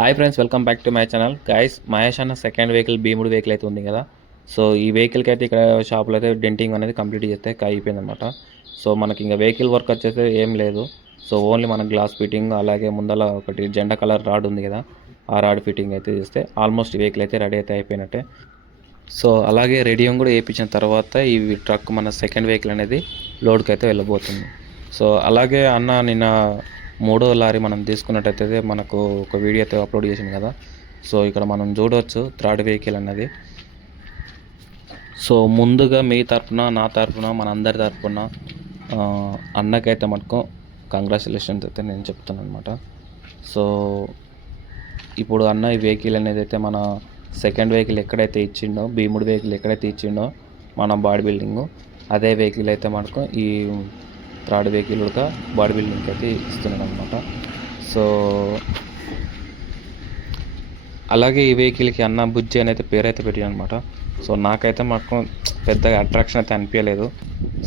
Hi friends welcome back to my channel guys Mahesh అన్న second vehicle భీముడు vehicle అయితే ఉంది కదా. సో ఈ వెహికల్కి అయితే ఇక్కడ షాప్లో అయితే డెంటింగ్ అనేది కంప్లీట్ చేస్తే అయిపోయింది అనమాట సో మనకి ఇంకా వెహికల్ వర్క్ వచ్చేసి ఏం లేదు. సో ఓన్లీ మన గ్లాస్ ఫిట్టింగ్ అలాగే ముందల ఒకటి జెండా కలర్ రాడ్ ఉంది కదా. ఆ రాడ్ ఫిట్టింగ్ అయితే చేస్తే ఆల్మోస్ట్ వెహికల్ అయితే రెడీ అయితే అయిపోయినట్టే. సో అలాగే రేడియం కూడా వేయించిన తర్వాత ఈ ట్రక్ మన సెకండ్ వెహికల్ అనేది లోడ్కి అయితే వెళ్ళబోతుంది. సో అలాగే అన్న నిన్న మూడో లారీ మనం తీసుకున్నట్టయితే మనకు ఒక వీడియో అయితే అప్లోడ్ చేసింది కదా. సో ఇక్కడ మనం చూడవచ్చు థర్డ్ వెహికల్ అన్నది. సో ముందుగా మీ తరఫున నా తరపున మన అందరి తరపున అన్నకైతే మటుకు కంగ్రాచులేషన్స్ అయితే నేను చెప్తాను అనమాట సో ఇప్పుడు అన్న ఈ వెహికల్ అనేది అయితే మన సెకండ్ వెహికల్ ఎక్కడైతే ఇచ్చిండో భీముడు వెహికల్ ఎక్కడైతే ఇచ్చిండో మన బాడీ బిల్డింగ్ అదే వెహికల్ అయితే మనకు ఈ త్రాడ్ వెహికల్ కూడా బాడీ బిల్డింగ్ అయితే ఇస్తున్నాడు అనమాట సో అలాగే ఈ వెహికల్కి అన్న బుజ్జి అనేది పేరు అయితే పెట్టాను అనమాట సో నాకైతే మాకు పెద్దగా అట్రాక్షన్ అయితే అనిపించలేదు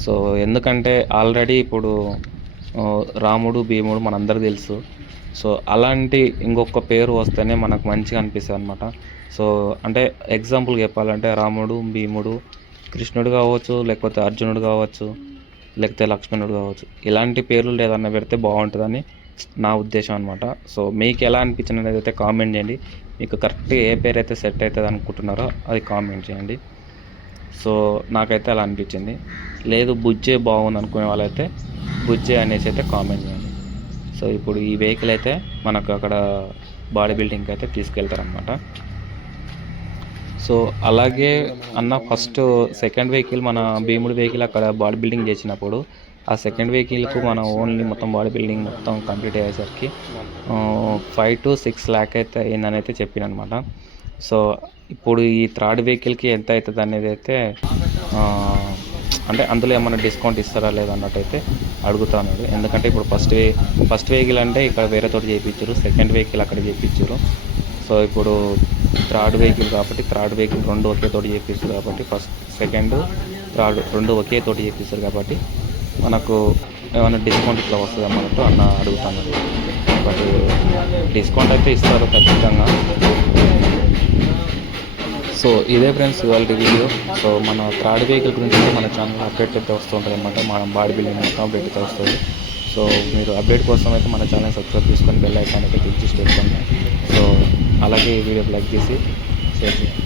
సో ఎందుకంటే ఆల్రెడీ ఇప్పుడు రాముడు భీముడు మనందరికీ తెలుసు. సో అలాంటి ఇంకొక పేరు వస్తేనే మనకు మంచిగా అనిపిస్తుంది అనమాట సో అంటే ఎగ్జాంపుల్ చెప్పాలంటే రాముడు భీముడు కృష్ణుడు కావచ్చు లేకపోతే అర్జునుడు కావచ్చు లేకపోతే లక్ష్మణుడు కావచ్చు. ఇలాంటి పేర్లు లేదన్నా పెడితే బాగుంటుందని నా ఉద్దేశం అనమాట సో మీకు ఎలా అనిపించింది అనేది అయితే కామెంట్ చేయండి. మీకు కరెక్ట్గా ఏ పేరు అయితే సెట్ అవుతుంది అనుకుంటున్నారో అది కామెంట్ చేయండి. సో నాకైతే అలా అనిపించింది. లేదు బుజ్జే బాగుంది అనుకునే వాళ్ళైతే బుజ్జే అనేసి అయితే కామెంట్ చేయండి. సో ఇప్పుడు ఈ వెహికల్ అయితే మనకు అక్కడ బాడీ బిల్డింగ్కి అయితే తీసుకెళ్తారనమాట సో అలాగే అన్న ఫస్ట్ సెకండ్ వెహికల్ మన భీముడు వెహికల్ అక్కడ బాడీ బిల్డింగ్ చేసినప్పుడు ఆ సెకండ్ వెహికల్కు మనం ఓన్లీ మొత్తం బాడీ బిల్డింగ్ మొత్తం కంప్లీట్ అయ్యేసరికి ఫైవ్ టు సిక్స్ ల్యాక్ అయితే అయిందని అయితే చెప్పిన అనమాట సో ఇప్పుడు ఈ థర్డ్ వెహికల్కి ఎంత అవుతుంది అనేది అయితే అంటే అందులో ఏమైనా డిస్కౌంట్ ఇస్తారా లేదన్నట్టు అయితే అడుగుతాను. ఎందుకంటే ఇప్పుడు ఫస్ట్ వే ఫస్ట్ వెహికల్ అంటే ఇక్కడ వేరే తోటి చేయించారు సెకండ్ వెహికల్ అక్కడ చేయించారు. సో ఇప్పుడు థర్డ్ వెహికల్ కాబట్టి థర్డ్ వెహికల్ రెండు ఒకే తోటి చేపిస్తారు కాబట్టి ఫస్ట్ సెకండ్ థర్డ్ రెండు ఒకే తోటి చేపిస్తారు కాబట్టి మనకు ఏమైనా డిస్కౌంట్ ఇట్లా వస్తుందా మనకు అన్న అడుగుతాను. బట్ డిస్కౌంట్ అయితే ఇస్తారు ఖచ్చితంగా. సో ఇదే ఫ్రెండ్స్ ఇవాళ వీడియో సో మన థర్డ్ వెహికల్ గురించి అయితే మన ఛానల్ అప్డేట్ అయితే వస్తుంటుంది అనమాట మన బాడీ బిల్డింగ్ మొత్తం అప్డేట్ అయితే వస్తుంది. సో మీరు అప్డేట్ కోసం అయితే మన ఛానల్ సబ్స్క్రైబ్ చేసుకొని బెల్ ఐకాన్ అయితే క్లిక్ చేసి పెట్టుకోండి. అలాగే ఈ వీడియోకి లైక్ చేసి షేర్ చేయండి.